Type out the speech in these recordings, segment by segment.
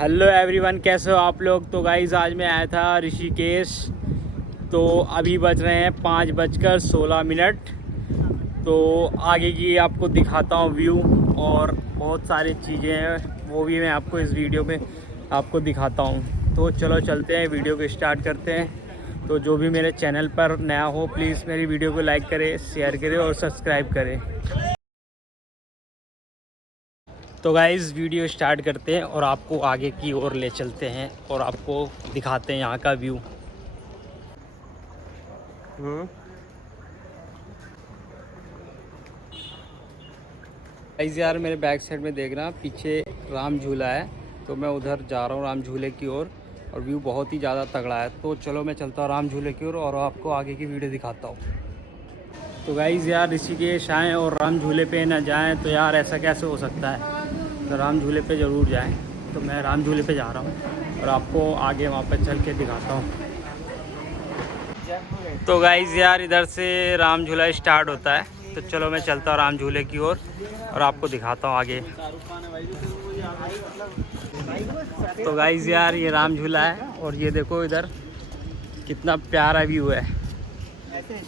Hello everyone, कैसे हो आप लोग। तो गाइज़ आज मैं आया था ऋषिकेश। तो अभी बज रहे हैं 5:16। तो आगे की आपको दिखाता हूँ व्यू और बहुत सारी चीज़ें हैं, वो भी मैं आपको इस वीडियो में आपको दिखाता हूँ। तो चलो चलते हैं, वीडियो को स्टार्ट करते हैं। तो जो भी मेरे चैनल पर नया हो प्लीज़ मेरी वीडियो को लाइक करें, शेयर करें और सब्सक्राइब करें। तो गाइज़ वीडियो स्टार्ट करते हैं और आपको आगे की ओर ले चलते हैं और आपको दिखाते हैं यहाँ का व्यू। गाइज़ यार मेरे बैक साइड में देख रहा पीछे राम झूला है, तो मैं उधर जा रहा हूँ राम झूले की ओर और व्यू बहुत ही ज़्यादा तगड़ा है। तो चलो मैं चलता हूँ राम झूले की ओर और आपको आगे की वीडियो दिखाता हूँ। तो गाइज़ यार ऋषिकेश आएँ और राम झूले पे ना जाएँ तो यार ऐसा कैसे हो सकता है। तो राम झूले पे ज़रूर जाएं। तो मैं राम झूले पे जा रहा हूँ और आपको आगे वहाँ पे चल के दिखाता हूँ। तो गाइज़ यार इधर से राम झूला स्टार्ट होता है, तो चलो मैं चलता हूँ राम झूले की ओर और आपको दिखाता हूँ आगे। तो गाइज़ यार ये राम झूला है और ये देखो इधर कितना प्यारा व्यू है।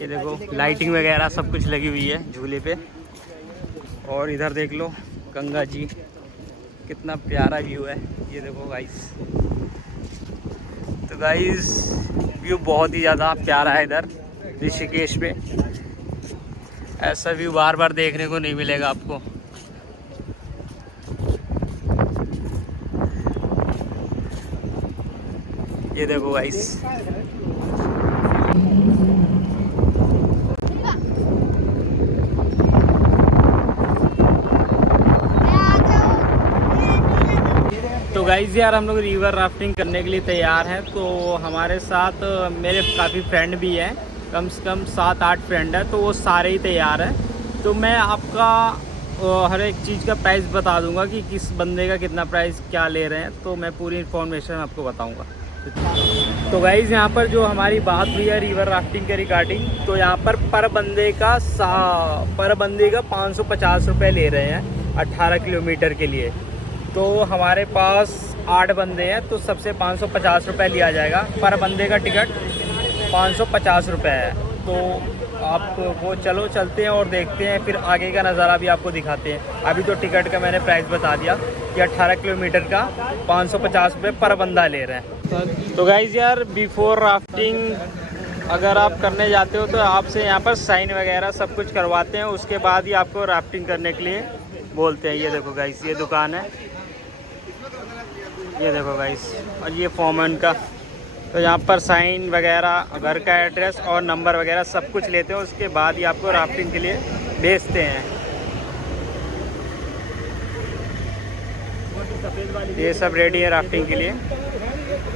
ये देखो लाइटिंग वगैरह सब कुछ लगी हुई है झूले पे। और इधर देख लो गंगा जी, कितना प्यारा व्यू है। ये देखो गाइस। तो गाइस व्यू बहुत ही ज़्यादा प्यारा है इधर ऋषिकेश में। ऐसा व्यू बार बार देखने को नहीं मिलेगा आपको। ये देखो गाइस। तो गाइज़ यार हम लोग रिवर राफ्टिंग करने के लिए तैयार हैं। तो हमारे साथ मेरे काफ़ी फ्रेंड भी हैं, कम से कम 7-8 फ्रेंड हैं, तो वो सारे ही तैयार हैं। तो मैं आपका हर एक चीज़ का प्राइस बता दूंगा कि किस बंदे का कितना प्राइस क्या ले रहे हैं। तो मैं पूरी इन्फॉर्मेशन आपको बताऊंगा। तो गाइज़ यहाँ पर जो हमारी बात हुई है रिवर राफ्टिंग के रिगार्डिंग, तो यहाँ पर बंदे का 550 रुपये ले रहे हैं 18 किलोमीटर के लिए। तो हमारे पास 8 बंदे हैं, तो सबसे 550 रुपये लिया जाएगा। पर बंदे का टिकट 550 रुपये है। तो आप वो चलो चलते हैं और देखते हैं, फिर आगे का नज़ारा भी आपको दिखाते हैं। अभी तो टिकट का मैंने प्राइस बता दिया कि 18 किलोमीटर का 550 रुपये पर बंदा ले रहे हैं। तो गाइज़ यार बिफोर राफ्टिंग अगर आप करने जाते हो तो आपसे यहाँ पर साइन वगैरह सब कुछ करवाते हैं, उसके बाद ही आपको राफ्टिंग करने के लिए बोलते हैं। ये देखो गाइस ये दुकान है, ये देखो गाइस, और ये फॉर्म है उनका। तो यहाँ पर साइन वगैरह, घर का एड्रेस और नंबर वगैरह सब कुछ लेते हैं, उसके बाद ही आपको राफ्टिंग के लिए भेजते हैं। ये सब रेडी है राफ्टिंग के लिए।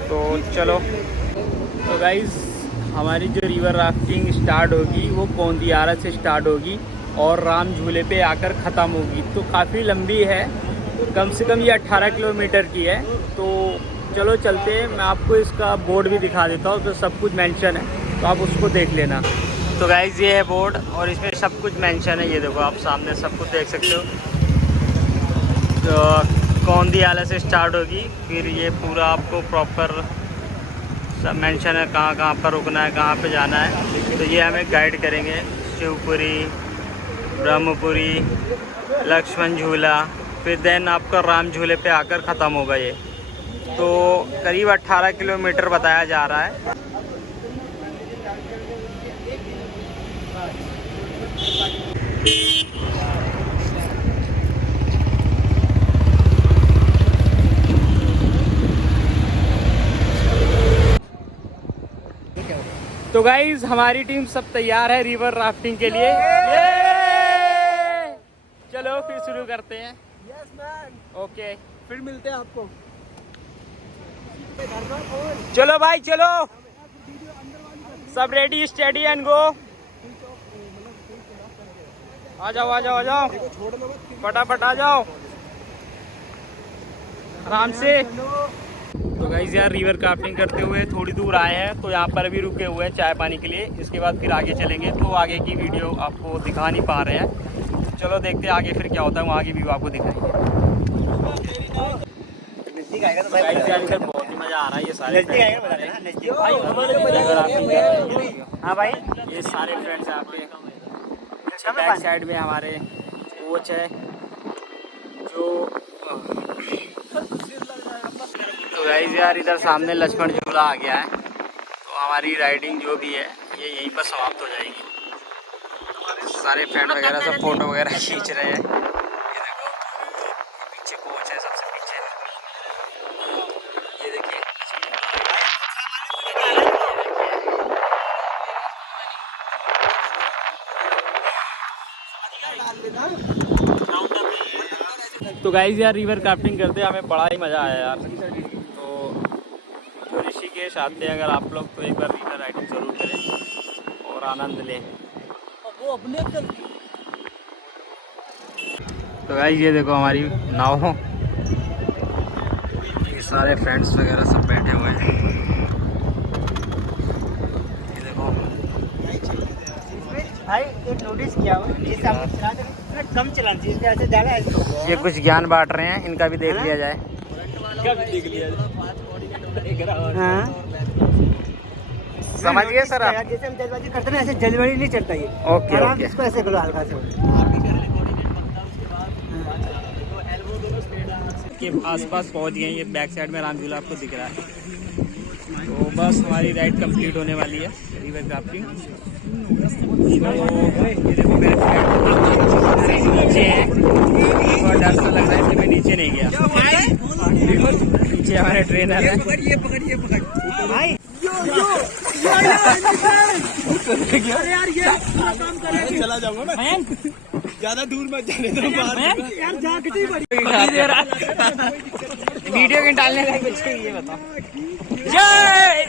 तो चलो। तो गाइस हमारी जो रिवर राफ्टिंग स्टार्ट होगी वो गोंदियारा से स्टार्ट होगी और राम झूले पे आकर ख़त्म होगी। तो काफ़ी लंबी है, कम से कम ये 18 किलोमीटर की है। तो चलो चलते हैं, मैं आपको इसका बोर्ड भी दिखा देता हूँ, तो सब कुछ मेंशन है, तो आप उसको देख लेना। तो गाइज़ ये है बोर्ड और इसमें सब कुछ मेंशन है। ये देखो आप सामने सब कुछ देख सकते हो। तो गोंदियाला से स्टार्ट होगी, फिर ये पूरा आपको प्रॉपर सब मेंशन है, कहाँ कहाँ पर रुकना है, कहाँ पे जाना है। तो ये हमें गाइड करेंगे। शिवपुरी, ब्रह्मपुरी, लक्ष्मण झूला, फिर देन आपका राम झूले पे आकर ख़त्म होगा ये। तो करीब 18 किलोमीटर बताया जा रहा है। तो गाइज हमारी टीम सब तैयार है रिवर राफ्टिंग के लिए। चलो फिर शुरू करते हैं। यस मैन, ओके फिर मिलते हैं आपको। चलो भाई चलो, सब रेडी, स्टेडी एंड गो। आ जाओ आ जाओ आ जाओ, फटाफट आ जाओ आराम से। तो गाइस यार रिवर क्राफ्टिंग करते हुए थोड़ी दूर आए हैं, तो यहाँ पर अभी रुके हुए हैं चाय पानी के लिए। इसके बाद फिर आगे चलेंगे, तो आगे की वीडियो आपको दिखा नहीं पा रहे हैं। चलो देखते हैं आगे फिर क्या होता है, वहाँ की व्यू आपको दिखाएंगे। नजदीक आएगा तो भाई गाइस यार इधर बहुत ही मजा आ रहा है। ये सारे नजदीक आएगा बता देना नजदीक। हाँ भाई ये सारे फ्रेंड्स यहाँ पे अच्छा मैं बैक पानी साइड में हमारे कोच है जो तो गाइस यार इधर सामने लक्ष्मण झूला आ गया है। तो हमारी राइडिंग जो भी है ये यहीं पर समाप्त हो जाएगी। सारे फ्रेंड वगैरह सब फोटो वगैरह खींच रहे हैं। ये देखो ये पीछे कोच है सबसे पीछे। ये देखिए तो गाइस यार रिवर क्राफ्टिंग करते हमें बड़ा ही मज़ा आया यार। तो जो ऋषिकेश आते हैं अगर आप लोग तो एक बार रिवर राइडिंग जरूर करें और आनंद लें। तो गाइस ये देखो हमारी नाव, ये सारे फ्रेंड्स वगैरह सब बैठे हुए हैं। ये देखो भाई एक नोटिस किया हो जैसे आप चलाते हैं थोड़ा कम चलाना चाहिए इससे ऐसे ज़्यादा ऐसे हो गया। ये कुछ ज्ञान बांट रहे हैं, इनका भी देख लिया जाए। हाँ समझ गए सर आप? जैसे हम जल्दबाजी करते हैं ना ऐसे जल्दबाजी नहीं चलता ये। ओके आराम ओके। से इसको ऐसे करो हल्का से। के आसपास पहुंच गए। ये बैक साइड में राम झूला आपको दिख रहा है। तो बस हमारी राइड कंप्लीट होने वाली है रिवर क्राफ्टिंग। तो ये देखो मेरे फ्रेंड नीचे है, बहुत डर सा लग रहा है इसलिए मैं नीचे नहीं गया। पीछे हमारे ट्रेनर है। भाई यार ये काम कर चला जाऊंगा मैं, ज्यादा दूर मत जाने दो यार जाकटी बड़ी वीडियो के डालने का कुछ नहीं, ये बताओ। जय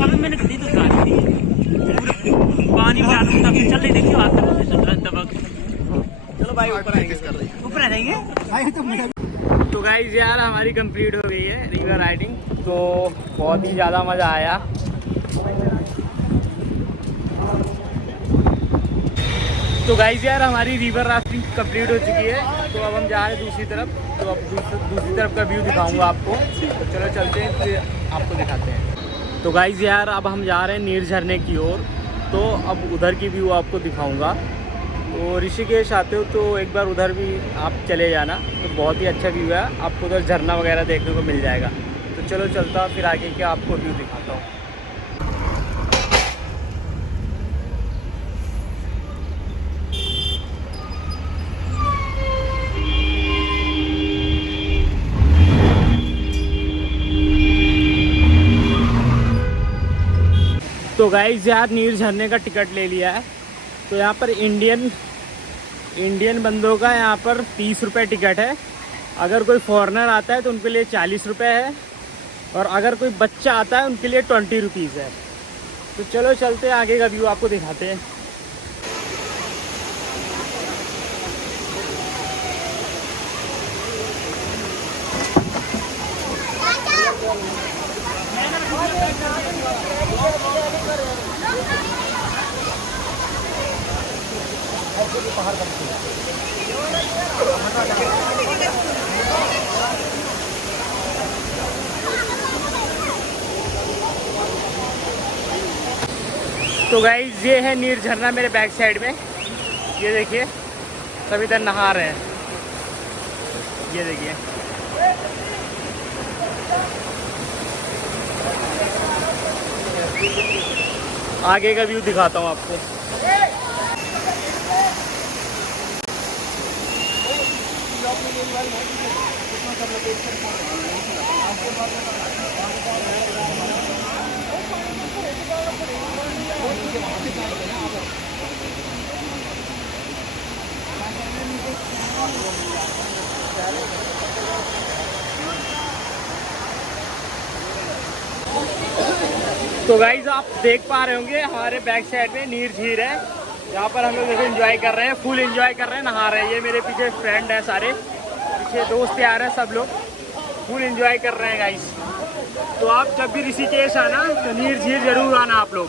अभी मैंने खरीदी तो सारी पानी में आलू तक चल रही देखियो चलो भाई ऊपर आएंगे ऊपर आ जाएंगे भाई तो मेरा तो गाइज यार हमारी कंप्लीट हो गई है रिवर राइडिंग। तो बहुत ही ज़्यादा मज़ा आया। तो गाइज यार हमारी रिवर राफ्टिंग कंप्लीट हो चुकी है। तो अब हम जा रहे हैं दूसरी तरफ। तो अब दूसरी तरफ का व्यू दिखाऊंगा आपको। तो चलो चलते हैं फिर आपको दिखाते हैं। तो गाइज यार अब हम जा रहे हैं नीर झरने की ओर। तो अब उधर की व्यू आपको दिखाऊंगा। तो ऋषिकेश आते हो तो एक बार उधर भी आप चले जाना, तो बहुत ही अच्छा व्यू है। आपको उधर झरना वगैरह देखने को मिल जाएगा। तो चलो चलता फिर आगे के आपको व्यू दिखाता हूँ। तो गाइस यार नीर झरने का टिकट ले लिया है। तो यहाँ पर इंडियन बंदों का यहाँ पर 30 रुपये टिकट है। अगर कोई फॉरेनर आता है तो उनके लिए 40 रुपये है। और अगर कोई बच्चा आता है उनके लिए 20 रुपीज़ है। तो चलो चलते हैं आगे का व्यू आपको दिखाते हैं। तो गाइस ये है नीर झरना मेरे बैक साइड में। ये देखिए सब इधर नहा रहे हैं। ये देखिए आगे का व्यू दिखाता हूँ आपको। तो गाइज आप देख पा रहे होंगे हमारे बैक साइड में नीर झील है। यहाँ पर हम लोग देखो एंजॉय कर रहे हैं, फुल एंजॉय कर रहे हैं, नहा रहे हैं। ये मेरे पीछे फ्रेंड है, सारे पीछे दोस्त यार हैं, सब लोग फुल एंजॉय कर रहे हैं गाइज। तो आप जब भी ऋषिकेश आना तो नीर झील जरूर आना आप लोग।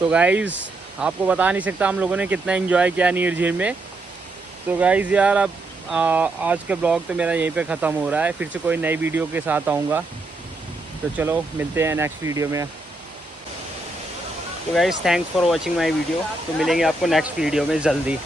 तो गाइज आपको बता नहीं सकता हम लोगों ने कितना एंजॉय किया नीर झील में। तो गाइज़ यार अब आज का ब्लॉग तो मेरा यहीं पे ख़त्म हो रहा है। फिर से कोई नई वीडियो के साथ आऊँगा। तो चलो मिलते हैं नेक्स्ट वीडियो में। तो guys thanks for watching my video. तो मिलेंगे आपको नेक्स्ट वीडियो में जल्दी।